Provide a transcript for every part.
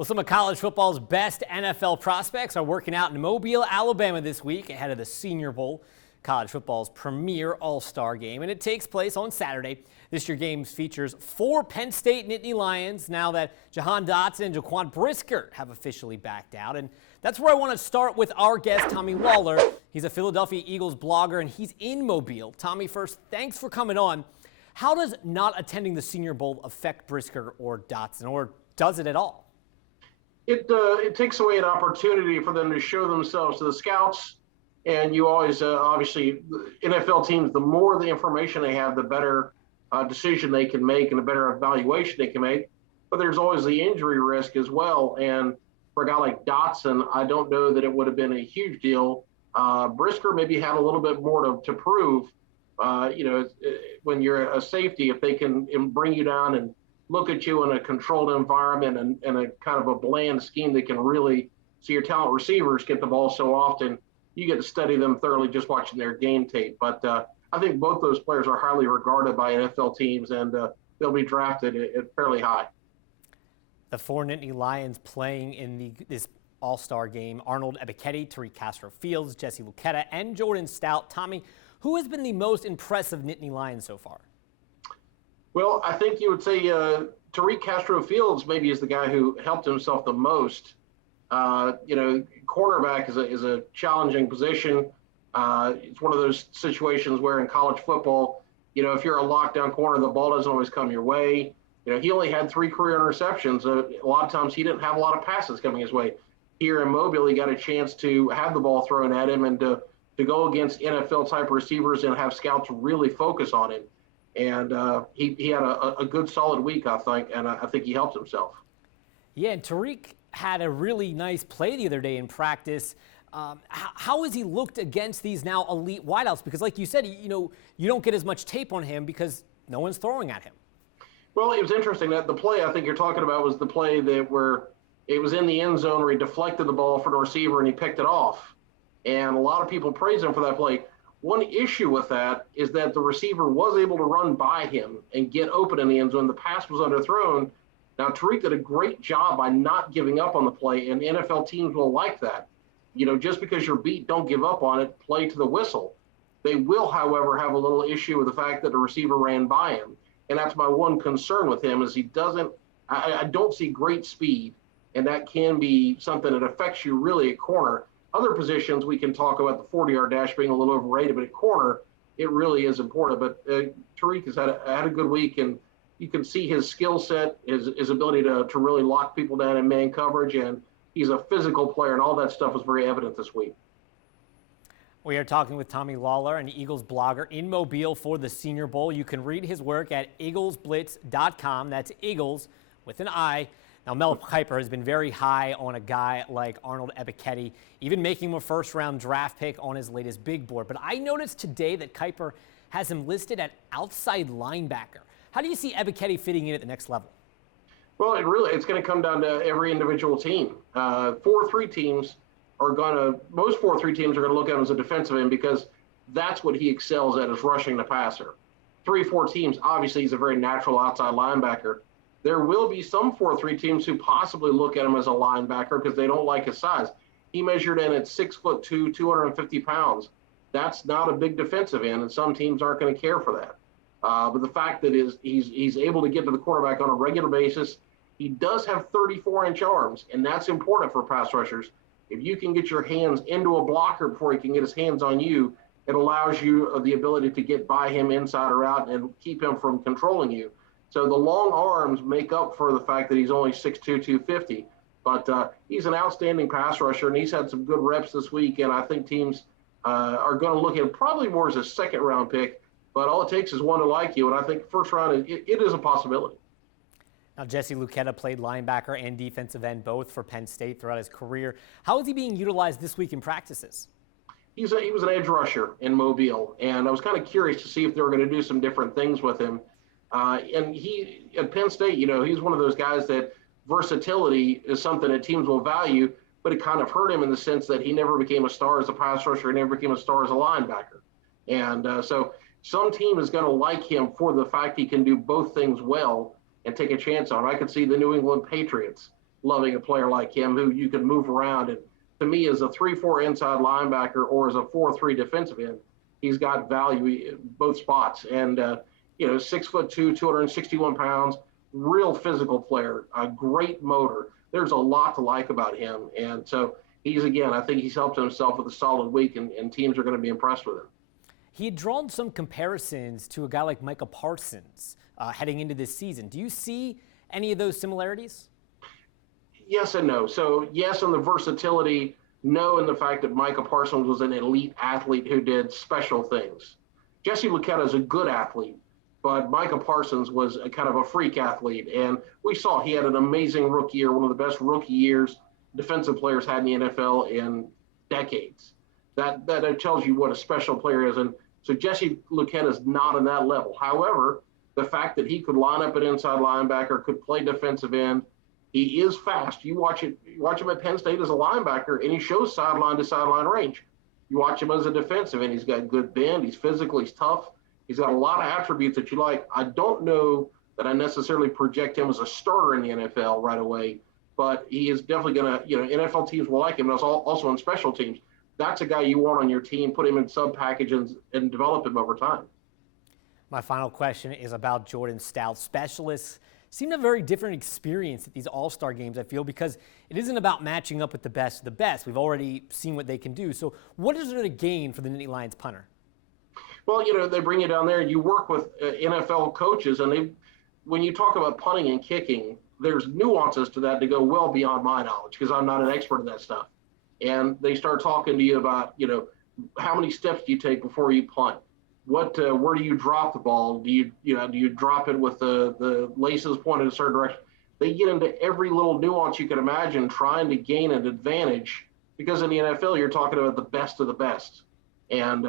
Well, some of college football's best NFL prospects are working out in Mobile, Alabama this week ahead of the Senior Bowl, college football's premier all-star game, and it takes place on Saturday. This year's game features 4 Penn State Nittany Lions now that Jahan Dotson and Jaquan Brisker have officially backed out. And that's where I want to start with our guest, Tommy Lawlor. He's a Philadelphia Eagles blogger, and he's in Mobile. Tommy, first, thanks for coming on. How does not attending the Senior Bowl affect Brisker or Dotson, or does it at all? It takes away an opportunity for them to show themselves to the scouts, and you always obviously NFL teams, the more the information they have, the better decision they can make and the better evaluation they can make. But there's always the injury risk as well, and for a guy like Dotson, I don't know that it would have been a huge deal. Brisker maybe had a little bit more to prove. When you're a safety, if they can bring you down and look at you in a controlled environment and a kind of a bland scheme that can really see your talent receivers get the ball so often, you get to study them thoroughly just watching their game tape. But I think both those players are highly regarded by NFL teams, and they'll be drafted at fairly high. The 4 Nittany Lions playing in this all-star game: Arnold Ebiketie, Tariq Castro-Fields, Jesse Luketa, and Jordan Stout. Tommy, who has been the most impressive Nittany Lion so far? Well, I think you would say Tariq Castro-Fields maybe is the guy who helped himself the most. Cornerback is a challenging position. It's one of those situations where in college football, if you're a lockdown corner, the ball doesn't always come your way. He only had 3 career interceptions. A lot of times he didn't have a lot of passes coming his way. Here in Mobile, he got a chance to have the ball thrown at him and to go against NFL-type receivers and have scouts really focus on him. And he had a good, solid week, I think, and I think he helped himself. Yeah, and Tariq had a really nice play the other day in practice. How has he looked against these now elite wideouts? Because like you said, you don't get as much tape on him because no one's throwing at him. Well, it was interesting that the play I think you're talking about was the play where it was in the end zone where he deflected the ball for the receiver and he picked it off. And a lot of people praise him for that play. One issue with that is that the receiver was able to run by him and get open in the end zone. The pass was underthrown. Now, Tariq did a great job by not giving up on the play, and NFL teams will like that. Just because you're beat, don't give up on it, play to the whistle. They will, however, have a little issue with the fact that the receiver ran by him. And that's my one concern with him is I don't see great speed, and that can be something that affects you really at corner. Other positions, we can talk about the 40-yard dash being a little overrated, but at corner, it really is important. But Tariq has had a good week, and you can see his skill set, his ability to really lock people down in man coverage, and he's a physical player, and all that stuff was very evident this week. We are talking with Tommy Lawlor, an Eagles blogger in Mobile for the Senior Bowl. You can read his work at eaglesblitz.com. That's Eagles with an I. Now, Mel Kiper has been very high on a guy like Arnold Ebiketie, even making him a first-round draft pick on his latest big board. But I noticed today that Kiper has him listed at outside linebacker. How do you see Ebiketie fitting in at the next level? Well, it's going to come down to every individual team. 4-3 teams most 4-3 teams are going to look at him as a defensive end because that's what he excels at, is rushing the passer. 3-4 teams, obviously, he's a very natural outside linebacker. There will be some 4-3 teams who possibly look at him as a linebacker because they don't like his size. He measured in at 6'2", 250 pounds. That's not a big defensive end, and some teams aren't going to care for that. But the fact that he's able to get to the quarterback on a regular basis, he does have 34-inch arms, and that's important for pass rushers. If you can get your hands into a blocker before he can get his hands on you, it allows you the ability to get by him inside or out and keep him from controlling you. So the long arms make up for the fact that he's only 6'2", 250. But he's an outstanding pass rusher, and he's had some good reps this week, and I think teams are going to look at him probably more as a second-round pick, but all it takes is one to like you, and I think first round, it is a possibility. Now, Jesse Luketa played linebacker and defensive end both for Penn State throughout his career. How is he being utilized this week in practices? He was an edge rusher in Mobile, and I was kind of curious to see if they were going to do some different things with him. And he, at Penn State, he's one of those guys that versatility is something that teams will value, but it kind of hurt him in the sense that he never became a star as a pass rusher. He never became a star as a linebacker. And so some team is going to like him for the fact he can do both things well and take a chance on him. I could see the New England Patriots loving a player like him who you can move around. And to me, as a 3-4 inside linebacker or as a 4-3 defensive end, he's got value in both spots. And, 6'2", 261 pounds, real physical player, a great motor. There's a lot to like about him. And so I think he's helped himself with a solid week, and teams are going to be impressed with him. He had drawn some comparisons to a guy like Micah Parsons heading into this season. Do you see any of those similarities? Yes and no. So yes, on the versatility, no in the fact that Micah Parsons was an elite athlete who did special things. Jesse Luketa is a good athlete, but Micah Parsons was a kind of a freak athlete. And we saw he had an amazing rookie year, one of the best rookie years defensive players had in the NFL in decades. That tells you what a special player is. And so Jesse Luketa is not on that level. However, the fact that he could line up at inside linebacker, could play defensive end, he is fast. You watch him at Penn State as a linebacker, and he shows sideline to sideline range. You watch him as a defensive end, he's got good bend, he's physical, he's tough. He's got a lot of attributes that you like. I don't know that I necessarily project him as a starter in the NFL right away, but he is definitely going to, NFL teams will like him. That's also in special teams. That's a guy you want on your team, put him in sub packages and develop him over time. My final question is about Jordan Stout. Specialists seem to have a very different experience at these all-star games, I feel, because it isn't about matching up with the best of the best. We've already seen what they can do. So what is there to gain for the Nittany Lions punter? Well, they bring you down there and you work with NFL coaches, and when you talk about punting and kicking, there's nuances to that to go well beyond my knowledge because I'm not an expert in that stuff. And they start talking to you about, how many steps do you take before you punt? Where do you drop the ball? Do you drop it with the laces pointed a certain direction? They get into every little nuance you can imagine trying to gain an advantage because in the NFL, you're talking about the best of the best. And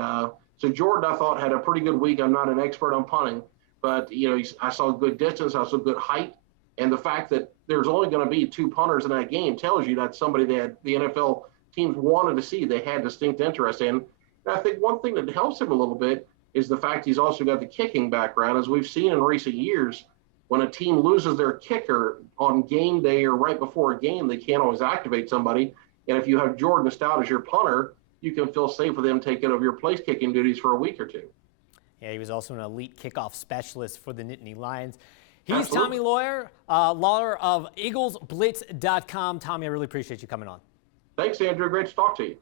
so Jordan, I thought, had a pretty good week. I'm not an expert on punting, but, I saw good distance. I saw good height. And the fact that there's only going to be 2 punters in that game tells you that's somebody that the NFL teams wanted to see. They had distinct interest in. And I think one thing that helps him a little bit is the fact he's also got the kicking background. As we've seen in recent years, when a team loses their kicker on game day or right before a game, they can't always activate somebody. And if you have Jordan Stout as your punter, you can feel safe with him taking over your place kicking duties for a week or two. Yeah, he was also an elite kickoff specialist for the Nittany Lions. He's Absolutely. Tommy Lawlor of EaglesBlitz.com. Tommy, I really appreciate you coming on. Thanks, Andrew. Great to talk to you.